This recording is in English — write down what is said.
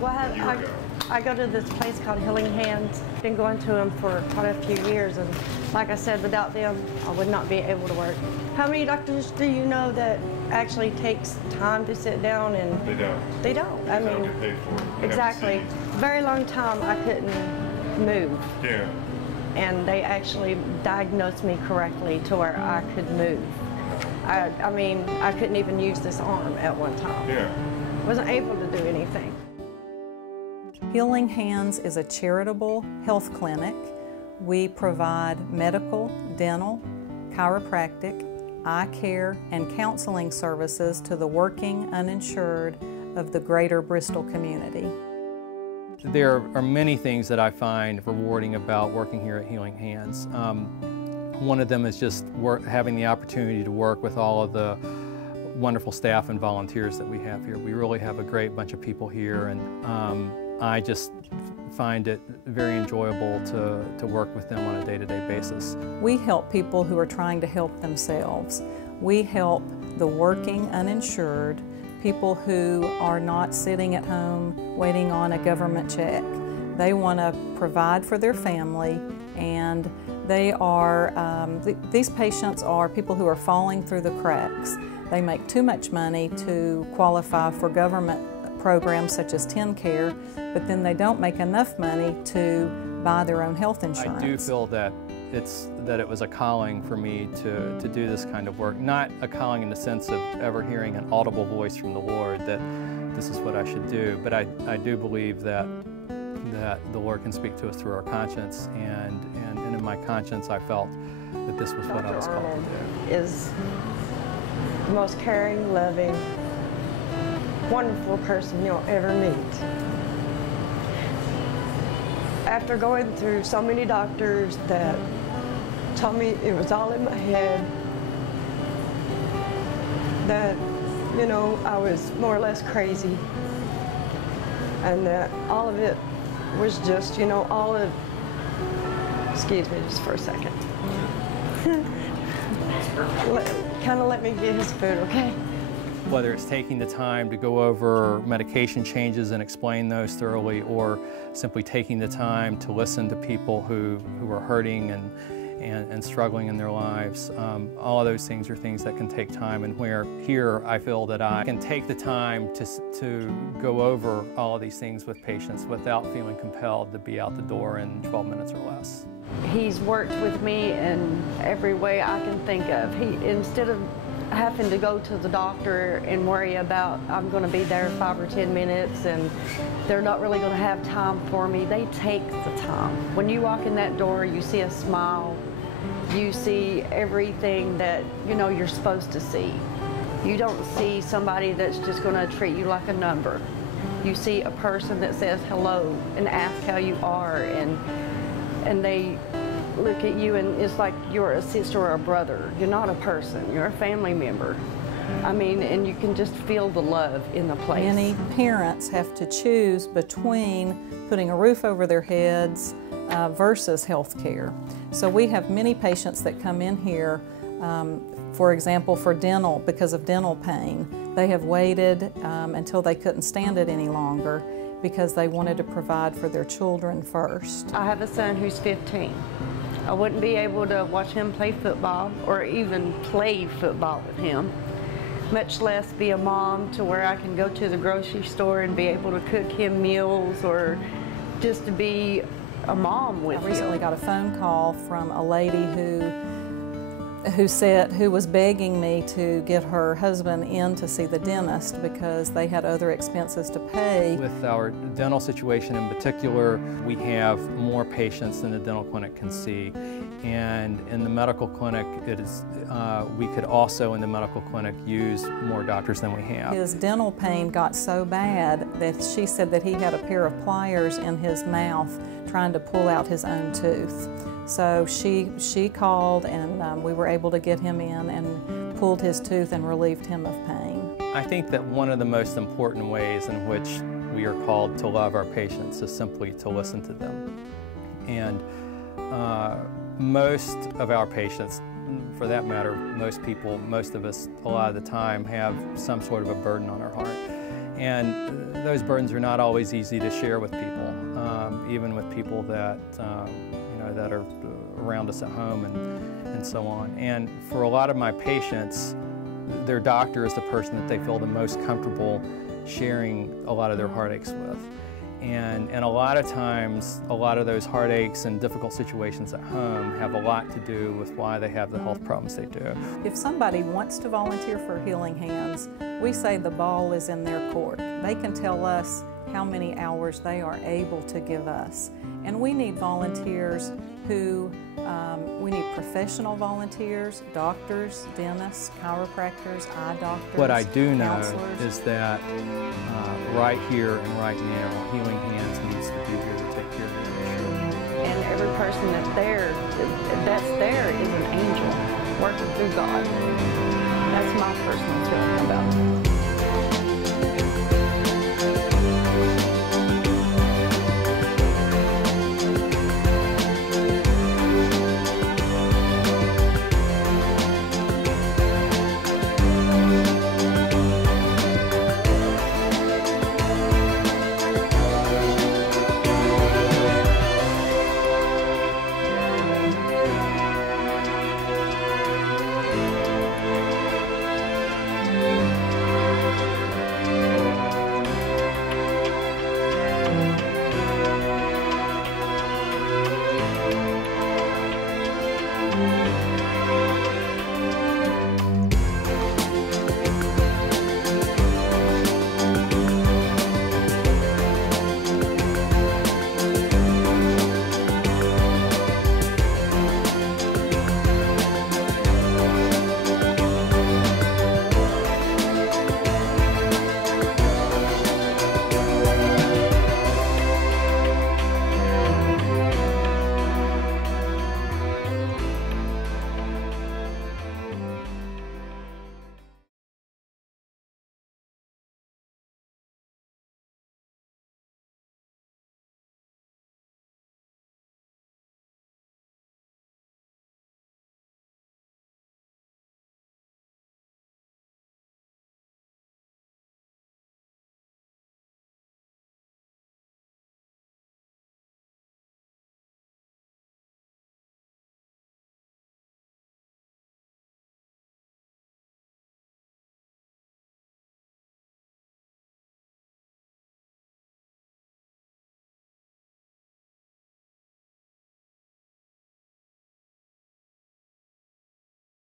Well, I go to this place called Healing Hands. Been going to them for quite a few years, and like I said, without them, I would not be able to work. How many doctors do you know that actually takes time to sit down and... They don't. They don't. I mean, they don't get paid for it. Exactly. Very long time I couldn't move. Yeah. And they actually diagnosed me correctly to where I could move. I mean, I couldn't even use this arm at one time. Yeah. Wasn't able to do anything. Healing Hands is a charitable health clinic. We provide medical, dental, chiropractic, eye care, and counseling services to the working uninsured of the greater Bristol community. There are many things that I find rewarding about working here at Healing Hands. One of them is just having the opportunity to work with all of the wonderful staff and volunteers that we have here. We really have a great bunch of people here, and I just find it very enjoyable to work with them on a day-to-day basis. We help people who are trying to help themselves. We help the working uninsured, people who are not sitting at home waiting on a government check. They want to provide for their family, and they are, these patients are people who are falling through the cracks. They make too much money to qualify for government programs such as TennCare, but then they don't make enough money to buy their own health insurance. I do feel that it was a calling for me to do this kind of work. Not a calling in the sense of ever hearing an audible voice from the Lord that this is what I should do, but I do believe that the Lord can speak to us through our conscience, and in my conscience I felt that this was what I was called to do. Is the most caring, loving, wonderful person you'll ever meet. After going through so many doctors that told me it was all in my head, that, you know, I was more or less crazy, and that all of it was just, you know, all of, excuse me just for a second. Kind of let me get his food, okay? Whether it's taking the time to go over medication changes and explain those thoroughly, or simply taking the time to listen to people who are hurting and struggling in their lives. All of those things are things that can take time, and where here I feel that I can take the time to go over all of these things with patients without feeling compelled to be out the door in 12 minutes or less. He's worked with me in every way I can think of. Instead of having to go to the doctor and worry about I'm going to be there 5 or 10 minutes and they're not really going to have time for me, they take the time. When you walk in that door, you see a smile, you see everything that you know you're supposed to see. You don't see somebody that's just going to treat you like a number. You see a person that says hello and asks how you are, and they look at you and it's like you're a sister or a brother. You're not a person, you're a family member. I mean, and you can just feel the love in the place. Many parents have to choose between putting a roof over their heads versus health care. So we have many patients that come in here, for example, for dental, because of dental pain. They have waited until they couldn't stand it any longer because they wanted to provide for their children first. I have a son who's 15. I wouldn't be able to watch him play football or even play football with him, much less be a mom to where I can go to the grocery store and be able to cook him meals or just to be a mom with him. I recently got a phone call from a lady who was begging me to get her husband in to see the dentist because they had other expenses to pay. With our dental situation in particular, we have more patients than the dental clinic can see. And in the medical clinic, we could also in the medical clinic use more doctors than we have. His dental pain got so bad that she said that he had a pair of pliers in his mouth trying to pull out his own tooth. So she called, and we were able to get him in and pulled his tooth and relieved him of pain. I think that one of the most important ways in which we are called to love our patients is simply to listen to them. And most of our patients, for that matter, most people, most of us, a lot of the time, have some sort of a burden on our heart. And those burdens are not always easy to share with people, even with people that, that are around us at home and so on. And for a lot of my patients, their doctor is the person that they feel the most comfortable sharing a lot of their heartaches with. And a lot of times, a lot of those heartaches and difficult situations at home have a lot to do with why they have the health problems they do. If somebody wants to volunteer for Healing Hands, we say the ball is in their court. They can tell us how many hours they are able to give us. And we need volunteers who, we need professional volunteers, doctors, dentists, chiropractors, eye doctors, What I do know counselors. is that right here and right now, Healing Hands needs to be here to take care of the uninsured. And every person that's there is an angel working through God. That's my personal feeling.